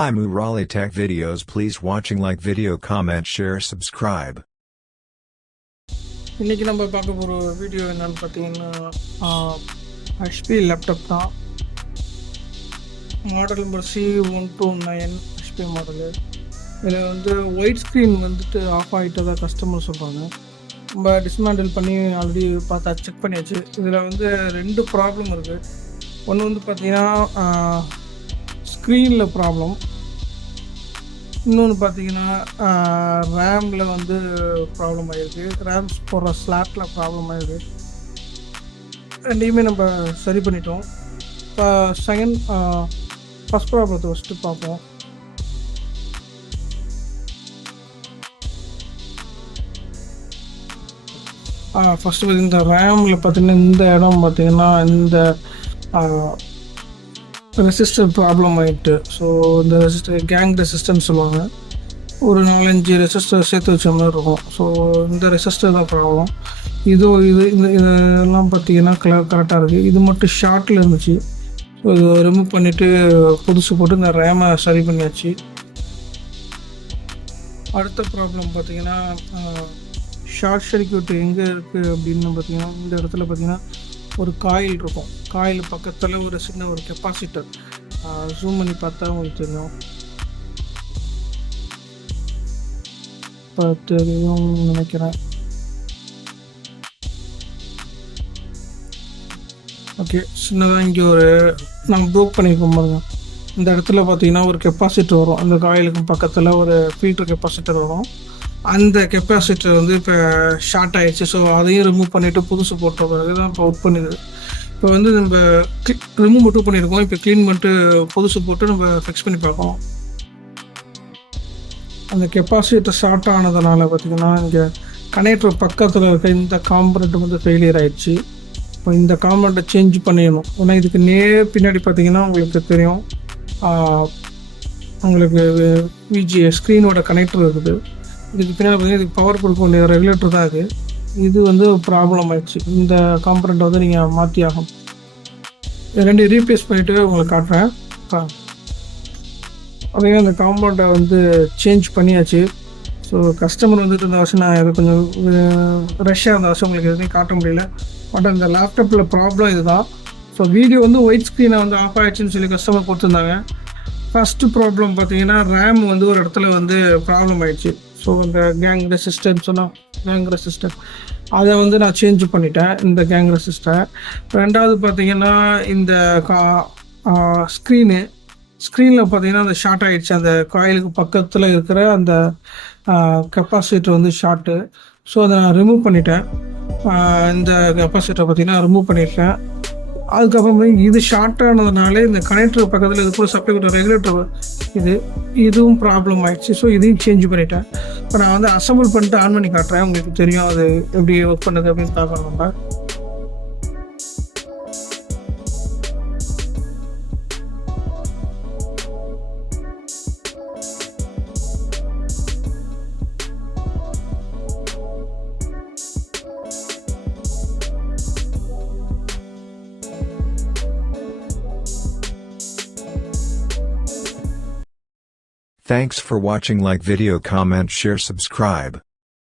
Hi Murali Tech videos, please watching, like video, comment, share, subscribe. இன்றைக்கி நம்ம பார்க்க போகிற வீடியோ என்னென்னு பார்த்தீங்கன்னா ஹெச்பி லேப்டாப் தான். Model number C129 HP model. இதில் வந்து ஒயிட் ஸ்க்ரீன் வந்துட்டு ஆஃப் ஆகிட்டதாக கஸ்டமர் சொல்கிறாங்க. நம்ம டிஸ்மேண்டில் பண்ணி ஆல்ரெடி பார்த்தா செக் பண்ணியாச்சு. இதில் வந்து 2 ப்ராப்ளம் இருக்குது. ஒன்று வந்து பார்த்திங்கன்னா ஸ்க்ரீனில் ப்ராப்ளம், இன்னொன்று பார்த்தீங்கன்னா ரேமில் வந்து ப்ராப்ளம் ஆகிருக்கு, ரேம்ஸ் போடுற ஸ்லாட்டில் ப்ராப்ளம் ஆகிருக்கு. ரெண்டையுமே நம்ம சரி பண்ணிட்டோம். இப்போ ஃபஸ்ட் ப்ராப்ளத்தை ஃபஸ்ட்டு பார்ப்போம். ஃபஸ்ட்டு பார்த்திங்கன்னா இந்த ரேமில் பார்த்திங்கன்னா இந்த இடம் பார்த்திங்கன்னா இந்த ரெசிஸ்டர் ப்ராப்ளம் ஆகிட்டு. ஸோ இந்த ரெசிஸ்டர் கேங் ரெசிஸ்டர்னு சொல்லுவாங்க. ஒரு 4-5 ரெசிஸ்டர் சேர்த்து வச்ச மாதிரி இருக்கும். ஸோ இந்த ரெசிஸ்டர் தான் ப்ராப்ளம். இதெல்லாம் பார்த்திங்கன்னா கரெக்டாக இருக்குது. இது மட்டும் ஷார்ட்டில் இருந்துச்சு. ஸோ இது ரிமூவ் பண்ணிவிட்டு புதுசு போட்டு இந்த ரேமை சரி பண்ணியாச்சு. அடுத்த ப்ராப்ளம் பார்த்திங்கன்னா ஷார்ட் சர்க்யூட் எங்கே இருக்குது அப்படின்னு பார்த்திங்கன்னா இந்த இடத்துல பார்த்திங்கன்னா ஒரு காயில் இருக்கும். காயில் பக்கத்தில் ஒரு சின்ன ஒரு கெப்பாசிட்டர், ஜூம் பண்ணி பார்த்தா உங்களுக்கு தெரியும், தெரியும் நினைக்கிறேன். ஓகே, சின்னதாக இங்கே ஒரு நம்ம ப்ரோக் பண்ணியிருக்கோம் பாருங்க. இந்த இடத்துல பார்த்தீங்கன்னா ஒரு கெப்பாசிட்டர் வரும். அந்த காயிலுக்கு பக்கத்தில் ஒரு ஃபில்டர் கெப்பாசிட்டர் வரும். அந்த கெப்பாசிட்டர் வந்து இப்போ ஷார்ட் ஆகிடுச்சு. ஸோ அதையும் ரிமூவ் பண்ணிவிட்டு புதுசு போட்ட பிறகு தான் இப்போ ஒர்க் பண்ணுது. இப்போ வந்து நம்ம ரிமூவ் மட்டும் பண்ணியிருக்கோம். இப்போ க்ளீன் பண்ணிட்டு புதுசு போட்டு நம்ம ஃபிக்ஸ் பண்ணி பார்ப்போம். அந்த கெப்பாசிட்டர் ஷார்ட் ஆனதுனால பார்த்திங்கன்னா இங்கே கனெக்டர் பக்கத்தில் இருக்க இந்த காம்பனண்ட் வந்து ஃபெயிலியர் ஆகிடுச்சு. இப்போ இந்த காம்பனண்ட்டை சேஞ்ச் பண்ணிடணும். ஏன்னா இதுக்கு பின்னாடி பார்த்திங்கன்னா உங்களுக்கு தெரியும், உங்களுக்கு விஜிஏ ஸ்க்ரீனோட கனெக்டர் இருக்குது. இதுக்கு பின்னாடி பார்த்திங்கன்னா இதுக்கு பவர் கொடுக்க வேண்டிய ரெகுலேட்டர் தான் இருக்குது. இது வந்து ப்ராப்ளம் ஆகிடுச்சு. இந்த காம்பனண்ட்டை வந்து நீங்கள் மாற்றி ஆகும். 2 ரீப்ளேஸ் பண்ணிவிட்டு உங்களுக்கு காட்டுறேன். அதே அந்த காம்பனண்ட்டை வந்து சேஞ்ச் பண்ணியாச்சு. ஸோ கஸ்டமர் வந்துட்டு இந்த வருஷம் நான் இது கொஞ்சம் ரஷ்ஷாக இருந்த வருஷம் உங்களுக்கு எதுவுமே காட்ட முடியல. பட் அந்த லேப்டாப்பில் ப்ராப்ளம் இது தான். ஸோ வீடியோ வந்து ஒயிட் ஸ்க்ரீனை வந்து ஆஃப் ஆகிடுச்சின்னு சொல்லி கஸ்டமர் கொடுத்துருந்தாங்க. ஃபஸ்ட்டு ப்ராப்ளம் பார்த்தீங்கன்னா ரேம் வந்து ஒரு இடத்துல வந்து ப்ராப்ளம் ஆகிடுச்சு. ஸோ இந்த கேங் ரெசிஸ்டர்னு சொன்னால் கேங் ரெசிஸ்டர் அதை வந்து நான் சேஞ்ச் பண்ணிட்டேன், இந்த கேங் ரெசிஸ்டர். ரெண்டாவது பார்த்திங்கன்னா இந்த ஸ்க்ரீனில் பார்த்திங்கன்னா அந்த ஷார்ட் ஆகிடுச்சு. அந்த காயிலுக்கு பக்கத்தில் இருக்கிற அந்த கெப்பாசிட்டர் வந்து ஷார்ட்டு. ஸோ அதை நான் ரிமூவ் பண்ணிட்டேன். இந்த கெப்பாசிட்டரை பார்த்திங்கன்னா ரிமூவ் பண்ணியிருக்கேன். அதுக்கப்புறம் இது ஷார்ட் ஆனதுனால இந்த கனெக்டர் பக்கத்தில் இது கூட சப்ளை பண்ணுற ரெகுலேட்டர் இதுவும் ப்ராப்ளம் ஆகிடுச்சு. ஸோ இதையும் சேஞ்ச் பண்ணிட்டேன். இப்போ நான் வந்து அசம்பிள் பண்ணிட்டு ஆன் பண்ணி காட்டுறேன். உங்களுக்கு தெரியும் அது எப்படி ஒர்க் பண்ணுது அப்படின்னு பார்க்கணும் நம்ம. Thanks for watching, like video, comment, share, subscribe.